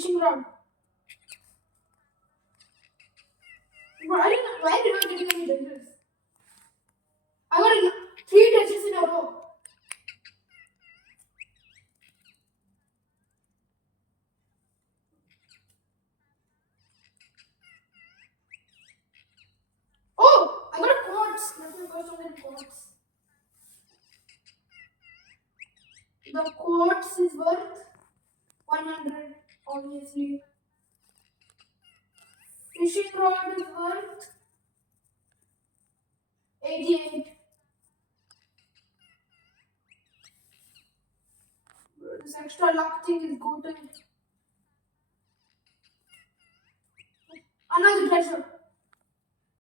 fishing rod. Why did I get any treasures? I got 3 treasures in a row. Oh, I got a quartz. That's my first one in quartz. The quartz is worth 100, obviously. Fishing rod is worth 88. This extra luck thing is good. Another treasure.